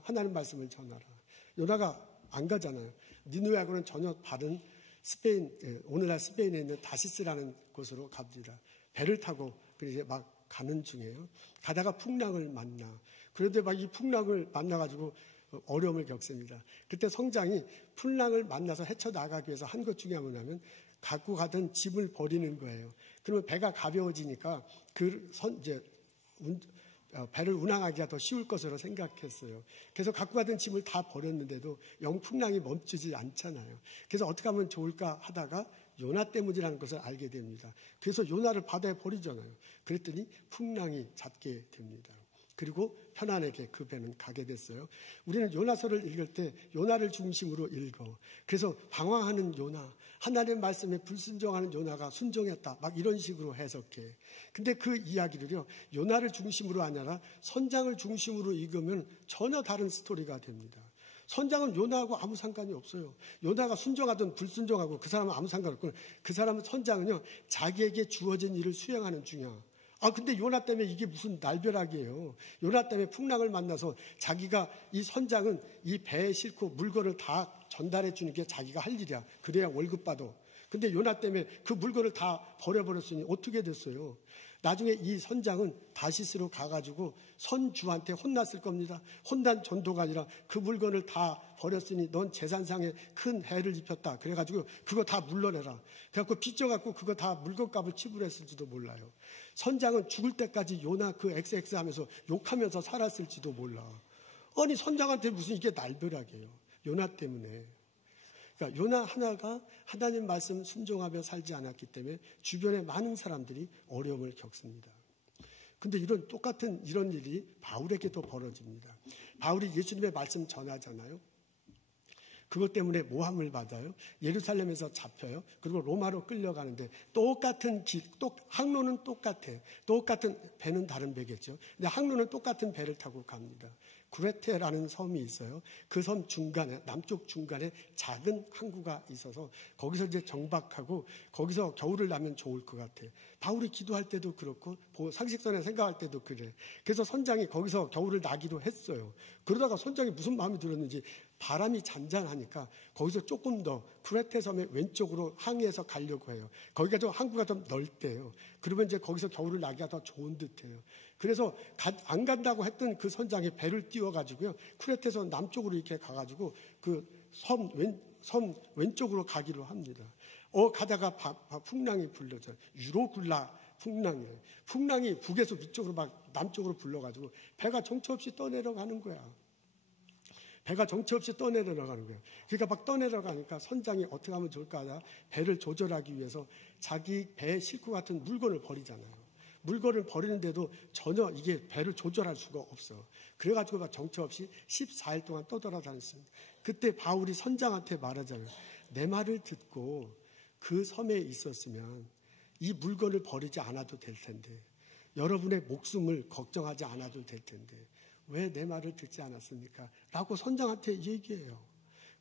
하나님 말씀을 전하라. 요나가 안 가잖아요. 니느웨하고는 전혀 다른 오늘날 스페인에 있는 다시스라는 곳으로 갑니다. 배를 타고 이제 막 가는 중이에요. 가다가 풍랑을 만나. 그런데 막 이 풍랑을 만나가지고 어려움을 겪습니다. 그때 성장이 풍랑을 만나서 헤쳐나가기 위해서 한 것 중에 뭐냐면 갖고 가던 짐을 버리는 거예요. 그러면 배가 가벼워지니까 배를 운항하기가 더 쉬울 것으로 생각했어요. 그래서 갖고 가던 짐을 다 버렸는데도 풍랑이 멈추지 않잖아요. 그래서 어떻게 하면 좋을까 하다가 요나 때문이라는 것을 알게 됩니다. 그래서 요나를 바다에 버리잖아요. 그랬더니 풍랑이 잦게 됩니다. 그리고 편안하게 그 배는 가게 됐어요. 우리는 요나서를 읽을 때 요나를 중심으로 읽어. 그래서 방황하는 요나, 하나님의 말씀에 불순종하는 요나가 순종했다. 막 이런 식으로 해석해. 근데 그 이야기를요, 요나를 중심으로 아니라 선장을 중심으로 읽으면 전혀 다른 스토리가 됩니다. 선장은 요나하고 아무 상관이 없어요. 요나가 순종하든 불순종하고 그 사람은 아무 상관없고 그 사람은 선장은요, 자기에게 주어진 일을 수행하는 중이야. 근데 요나 때문에 이게 무슨 날벼락이에요. 요나 때문에 풍랑을 만나서 자기가 이 선장은 이 배에 싣고 물건을 다 전달해 주는 게 자기가 할 일이야. 그래야 월급 받아. 근데 요나 때문에 그 물건을 다 버려버렸으니 어떻게 됐어요? 나중에 이 선장은 다시스로 가가지고 선주한테 혼났을 겁니다. 혼난 정도가 아니라 그 물건을 다 버렸으니 넌 재산상에 큰 해를 입혔다. 그래가지고 그거 다 물러내라. 그래갖고 빚져갖고 그거 다 물건값을 지불했을지도 몰라요. 선장은 죽을 때까지 요나 그 XX 하면서 욕하면서 살았을지도 몰라. 아니 선장한테 무슨 이게 날벼락이에요. 요나 때문에. 그러니까 요나 하나가 하나님 말씀 순종하며 살지 않았기 때문에 주변에 많은 사람들이 어려움을 겪습니다. 근데 똑같은 이런 일이 바울에게도 벌어집니다. 바울이 예수님의 말씀 전하잖아요. 그것 때문에 모함을 받아요. 예루살렘에서 잡혀요. 그리고 로마로 끌려가는데 똑같은 길, 항로는 똑같아요. 똑같은 배는 다른 배겠죠. 근데 항로는 똑같은 배를 타고 갑니다. 구레테라는 섬이 있어요. 그 섬 중간에, 남쪽 중간에 작은 항구가 있어서 거기서 이제 정박하고 거기서 겨울을 나면 좋을 것 같아요. 바울이 기도할 때도 그렇고 상식선에 생각할 때도 그래. 그래서 선장이 거기서 겨울을 나기로 했어요. 그러다가 선장이 무슨 마음이 들었는지 바람이 잔잔하니까 거기서 조금 더 구레테 섬의 왼쪽으로 항해해서 가려고 해요. 거기가 좀 항구가 좀 넓대요. 그러면 이제 거기서 겨울을 나기가 더 좋은 듯해요. 그래서 안 간다고 했던 그 선장이 배를 띄워가지고요. 쿠레테에서 남쪽으로 이렇게 가가지고 그 섬 왼쪽으로 가기로 합니다. 가다가 풍랑이 불려져요. 유로굴라 풍랑이에요. 풍랑이 북에서 위쪽으로 막 남쪽으로 불러가지고 배가 정처 없이 떠내려가는 거야. 배가 정처 없이 떠내려가는 거예요. 그러니까 막 떠내려가니까 선장이 어떻게 하면 좋을까 하다 배를 조절하기 위해서 자기 배에 싣고 같은 물건을 버리잖아요. 물건을 버리는데도 전혀 이게 배를 조절할 수가 없어. 그래가지고 막 정처 없이 14일 동안 떠돌아다녔습니다. 그때 바울이 선장한테 말하잖아요. 내 말을 듣고 그 섬에 있었으면 이 물건을 버리지 않아도 될 텐데, 여러분의 목숨을 걱정하지 않아도 될 텐데 왜 내 말을 듣지 않았습니까? 라고 선장한테 얘기해요.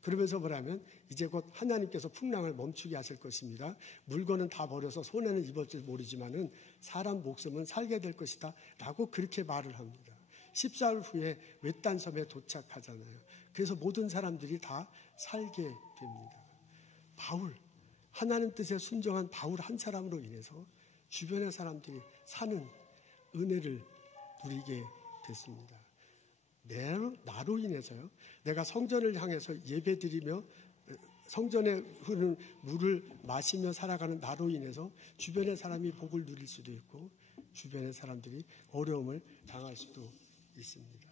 그러면서 뭐라면 이제 곧 하나님께서 풍랑을 멈추게 하실 것입니다. 물건은 다 버려서 손해는 입을지 모르지만은 사람 목숨은 살게 될 것이다. 라고 그렇게 말을 합니다. 14일 후에 외딴 섬에 도착하잖아요. 그래서 모든 사람들이 다 살게 됩니다. 바울, 하나님 뜻에 순종한 바울 한 사람으로 인해서 주변의 사람들이 사는 은혜를 누리게 됐습니다. 나로 인해서요. 내가 성전을 향해서 예배드리며 성전에 흐르는 물을 마시며 살아가는 나로 인해서 주변의 사람이 복을 누릴 수도 있고 주변의 사람들이 어려움을 당할 수도 있습니다.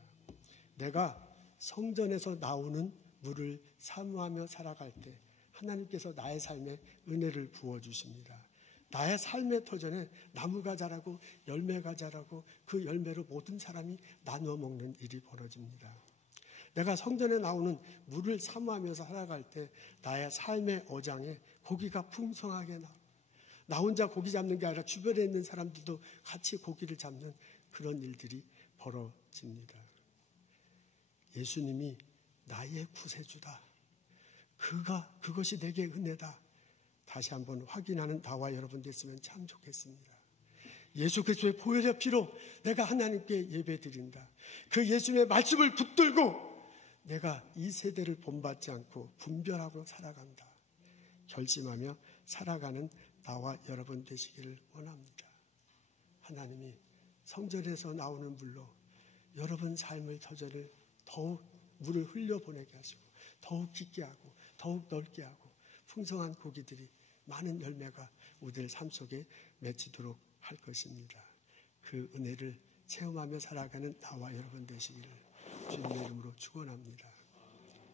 내가 성전에서 나오는 물을 사모하며 살아갈 때 하나님께서 나의 삶에 은혜를 부어주십니다. 나의 삶의 터전에 나무가 자라고 열매가 자라고 그 열매로 모든 사람이 나누어 먹는 일이 벌어집니다. 내가 성전에 나오는 물을 사모하면서 살아갈 때 나의 삶의 어장에 고기가 풍성하게 나 혼자 고기 잡는 게 아니라 주변에 있는 사람들도 같이 고기를 잡는 그런 일들이 벌어집니다. 예수님이 나의 구세주다. 그것이 내게 은혜다. 다시 한번 확인하는 나와 여러분 됐으면 참 좋겠습니다. 예수 그리스도의 보혈의 피로 내가 하나님께 예배드린다. 그 예수님의 말씀을 붙들고 내가 이 세대를 본받지 않고 분별하고 살아간다. 결심하며 살아가는 나와 여러분 되시기를 원합니다. 하나님이 성전에서 나오는 물로 여러분 삶의 터전을 더욱 물을 흘려보내게 하시고 더욱 깊게 하고 더욱 넓게 하고 풍성한 고기들이 많은 열매가 우리들 삶 속에 맺히도록 할 것입니다. 그 은혜를 체험하며 살아가는 나와 여러분 되시기를 주님의 이름으로 축원합니다.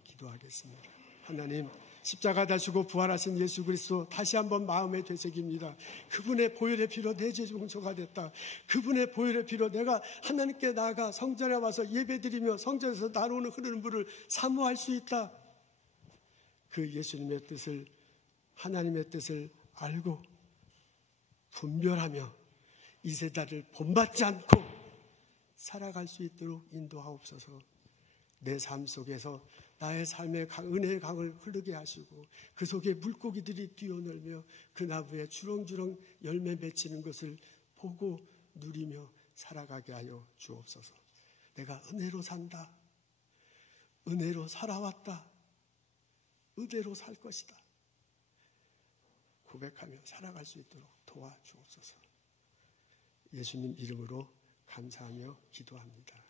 기도하겠습니다. 하나님, 십자가 다시고 부활하신 예수 그리스도 다시 한번 마음에 되새깁니다. 그분의 보혈의 피로 내 죄 용서가 됐다. 그분의 보혈의 피로 내가 하나님께 나아가 성전에 와서 예배드리며 성전에서 나오는 흐르는 물을 사모할 수 있다. 그 예수님의 뜻을, 하나님의 뜻을 알고 분별하며 이 세대를 본받지 않고 살아갈 수 있도록 인도하옵소서. 내 삶 속에서 나의 삶의 은혜의 강을 흐르게 하시고 그 속에 물고기들이 뛰어놀며 그 나무에 주렁주렁 열매 맺히는 것을 보고 누리며 살아가게 하여 주옵소서. 내가 은혜로 산다. 은혜로 살아왔다. 은혜로 살 것이다. 고백하며 살아갈 수 있도록 도와주옵소서. 예수님 이름으로 감사하며 기도합니다.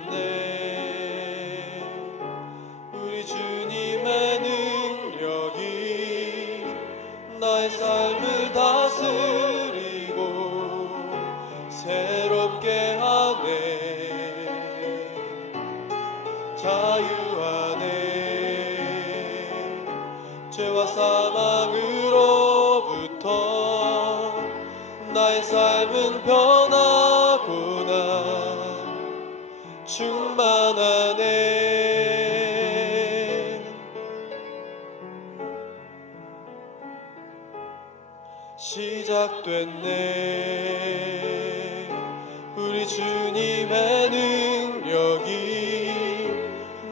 시작됐네. 우리 주님의 능력이 나의 삶을 다스리고 새롭게 하네. 자유하네. 죄와 사망으로부터 나의 삶은 변하구나. 충만하네. 시작됐네. 우리 주님의 능력이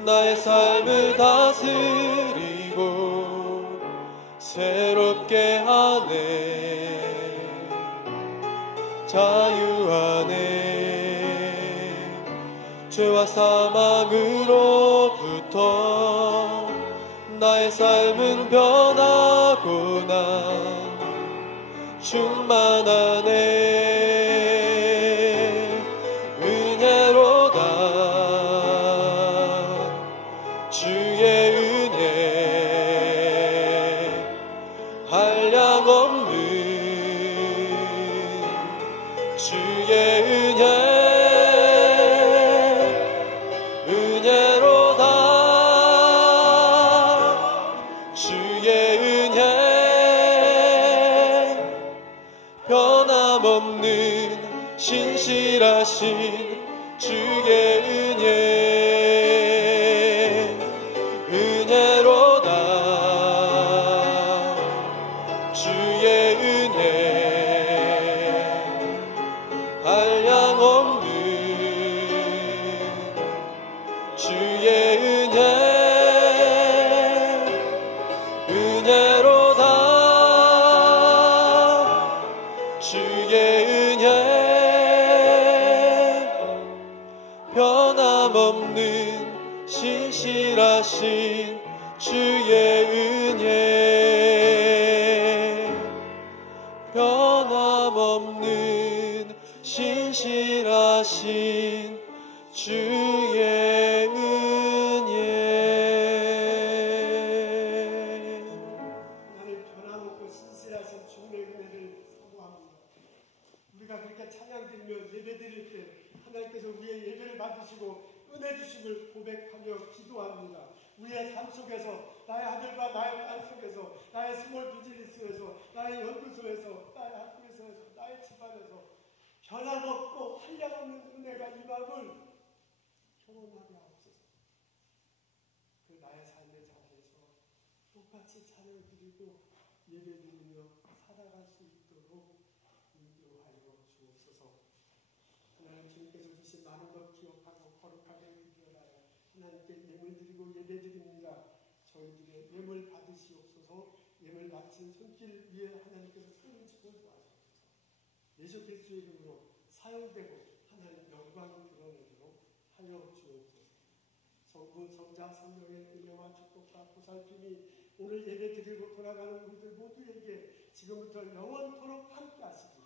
나의 삶을 다스리고 새롭게 하네. 자유하네. 죄와 사망으로부터 나의 삶은 변하구나. 충만하네. 은혜로다. 주의 은혜 한량없는 주의 은혜로 주의 은혜로다. 주의 은혜 한량없는 주의 은혜로다. 주의 은혜 변함없는 신실하신 주의 은혜 변함없는 신실하신 주의 은혜. 하나님 변함없고 신실하신 주의 은혜를 사모합니다. 우리가 그렇게 찬양드리며 예배드릴 때 하나님께서 우리의 예배를 받으시고 은혜 주심을 고백하며 기도합니다. 우리의 삶 속에서, 나의 아들과 나의 딸 속에서, 나의 스몰 비즈니스에서, 나의 연구소에서, 나의 학교에서, 나의 집안에서 변함없고 한량없는 은혜가 임함을 경험하게 하옵소서. 그 나의 삶의 자리에서 똑같이 찬양 드리고 예배 드리며 살아갈 수 있도록 인도하여 주옵소서. 하나님, 주님께서 주신 많은 것 기억하고 거룩하게 드려라요. 하나님께 예물 드리고 예배 드립니다. 저희들의 예물 받으시옵소서. 예물 바친 손길 위에 하나님께서 큰 축을 도와주옵소서. 예수 그리스도의 이름으로 사용되고 하나님 영광을 드러내도록 하여 주옵소서. 성부, 성자, 성령의 은혜와 축복과 보살핌이 오늘 예배 드리고 돌아가는 우리들 모두에게 지금부터 영원토록 함께 하시고